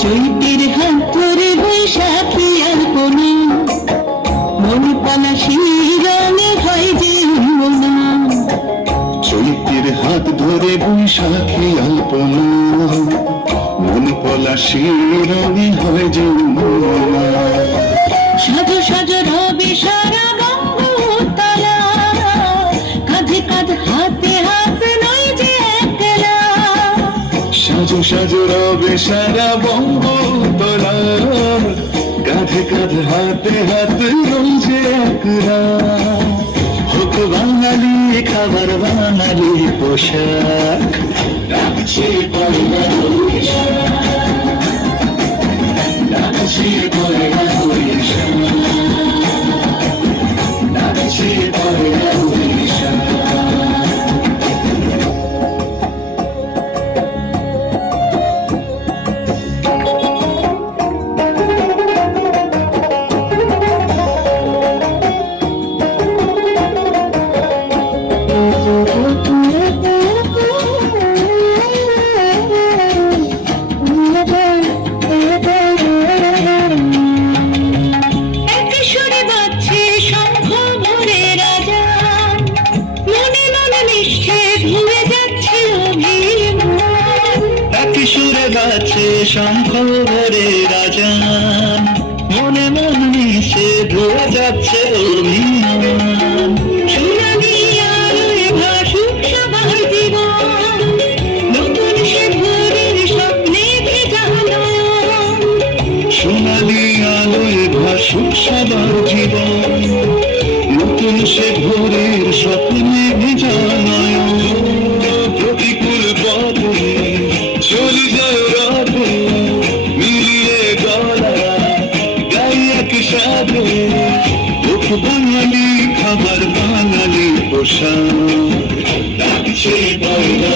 চৈতের হাত ধরে বৈশাখী আলপনা, মন পলাশি রঙে হয় যে মনা। চৈতের হাত ধরে বৈশাখী আলপনা, মন পলাশি রঙে হয় যে মনা। সাজো সাজো রবে সারা বঙ্গতলা, কাঁধে কাঁধ হাতে হাত নয় যে একলা। সাজো সাজো রবে সারা বঙ্গতলা, কাঁধে কাঁধ হাতে হাত রয়েছে একলা। হোক বাঙালি খাবার বাঙালি পোশাক, ডাকছে পয়লা বৈশাখ, ডাকছে পয়লা বৈশাখ, ডাকছে পয়লা বৈশাখ। সুরে গাছে শঙ্খ ভরে রাজান, মনে মনে মিশে ধুয়ে যাচ্ছে অভিমান। সোনালি আলোয় ভাসুক সবার জীবন, নতুন সে ভোরের স্বপ্নে ভেজা নয়ন। সোনালি আলোয় ভাসুক সবার জীবন, নতুন সে ভোরের স্বপ্নে ভেজা নয়ন। প্রতিকূল পথে চলি যায় রাতে, মিলিয়ে গলা গাই এক সাথে। লোক বাঙালি খাবার বাঙালি পোশাক, ডাকছে পয়লা